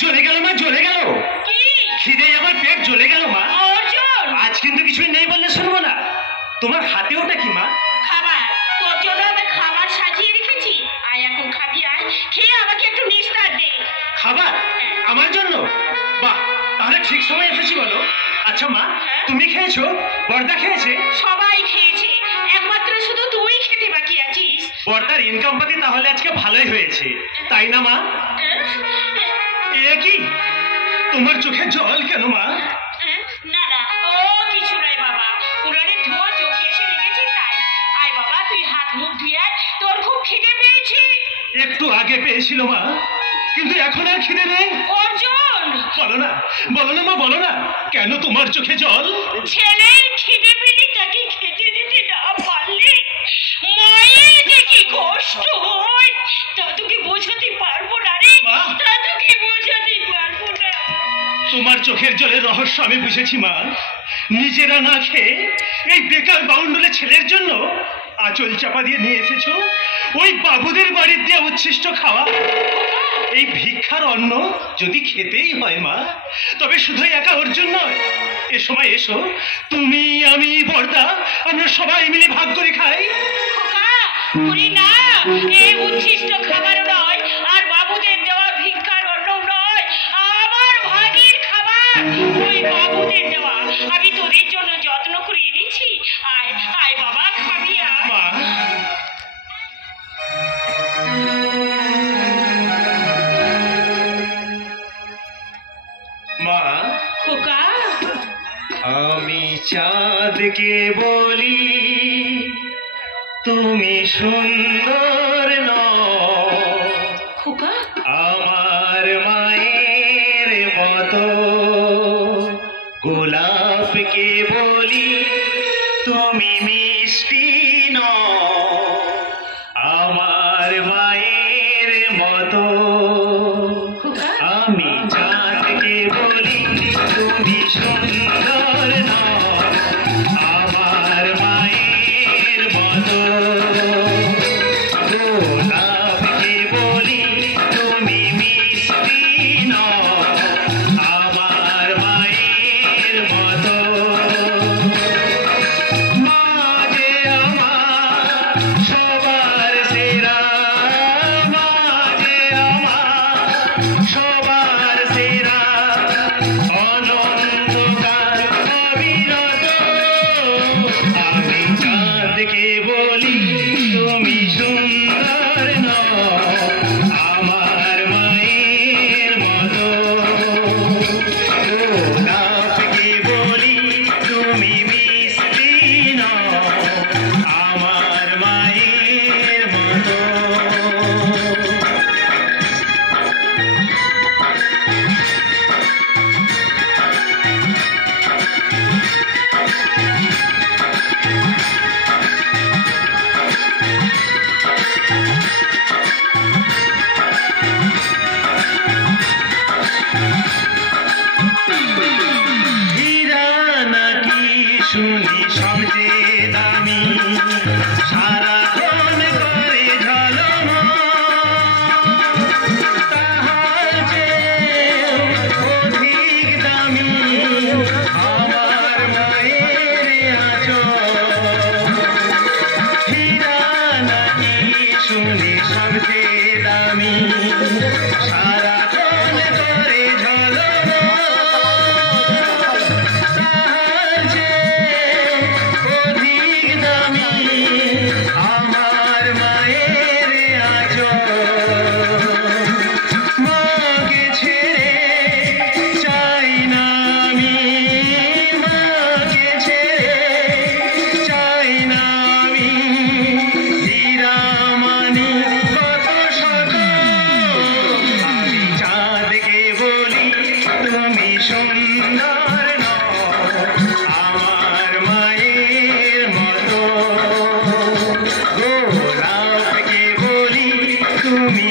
জ্বলে গেল মা, জ্বলে গেল। কি? খিদে আমার পেট জ্বলে গেল মা। অর্জুন, আজ কিন্তু কিছুই নেই বললে শুনবো না। তোমার হাতে ওটা কি মা? খাবার। তোর জন্য আমি খাবার সাজিয়ে রেখেছি। আয় এখন খাবি, আয় খেয়ে আমাকে একটু নিস্তার দে। খাবার আমার জন্য? বাহ, তাহলে ঠিক সময় এসেছি বলো। আচ্ছা মা, হ্যাঁ? তুমি খেয়েছো? বর্দা খেয়েছে? সবাই খেয়েছে, একমাত্র শুধু তুই খেতে বাকি আছিস। বর্দার ইনকাম পাতি তাহলে আজকে ভালোই হয়েছে, তাই না মা? এ কি, তোমার চোখে জল কেন মা? না না, ও কিছু নয় বাবা, উনানের ধোঁয়া চোখে এসে লেগেছে তাই। আয় বাবা, তুই হাত মুখ ধুয়ে আয়, তোর খুব খিদে পেয়েছে। একটু আগে পেয়েছিল মা, কিন্তু এখন আর খিদে নেই। অর্জুন, বলো না, বলো না মা, বলো না, কেন তোমার চোখে জল? ছেলের খিদে পেলে তাকে খেতে দিতে না পারলে মায়ের যে কি কষ্ট হয় তা তোকে বোঝাতে পারবো না রে, মা। তা তোকে বোঝাতে পারবো না। তোমার চোখের জলের রহস্য আমি বুঝেছি মা। নিজেরা না খেয়ে এই বেকার বাউন্ডুলে ছেলের জন্য আঁচল চাপা দিয়ে নিয়ে এসেছো ওই বাবুদের বাড়ির দিয়ে উচ্ছিষ্ট খাওয়া। এই ভিক্ষার অন্ন যদি খেতেই হয় মা, তবে শুধুই একা অর্জুন নয়, এ সময় এসো, তুমি আমি বর্দা আমরা সবাই মিলে ভাগ করে খাই। খোকা, বলি না, এই উচ্ছিষ্ট খাবার নয়, আর বাবুদের দেওয়া ভিক্ষার অন্ন নয়, আমার ভাগের খাবার, ওই বাবুদের দেওয়া। আমি তোদের জন্য যত্ন করে এনেছি। আয় আয় বাবা, খাবি আয়। মা, মা, খোকা, আমি চাঁদকে বলি তুমি সুন্দর নও, খোকা, আমার মায়ের মতো। গোলাপকে বলি তুমি মিষ্টি নও, আমার মায়ের মতো। খোকা, আমি চাঁদকে বলি তুমি সুন্দর নও, আমার মায়ের মতো। গোলাপকে বলি তুমি মিষ্টি নও, আমার মায়ের মতো। মা যে আমার সবার সেরা, মা যে আমার সবার সেরা, অনন্তকাল অবিরত। আমি চাঁদকে বলি তুমি সুন্দর নও, আমার মায়ের মতো। গোলাপকে বলি তুমি মিষ্টি নও, আমার মায়ের মতো। হীরা নাকি শুনি সবচেয়ে দামি, সারাক্ষণ করে ঝলমল, তাহার চেয়েও অধিক দামি আমার মায়ের আঁচল। হীরা নাকি শুনি সবচেয়ে দামি, সারাক্ষণ করে ঝলমল, তাহার চেয়েও অধিক দামি আমার মায়ের আঁচল। মাকে ছেড়ে চাই না আমি, মাকে ছেড়ে চাই না আমি, হীরা মানি কত সকল। আমি চাঁদকে বলি তুমি সুন্দর নও, আমার মায়ের মতো। গোলাপকে বলি তুমি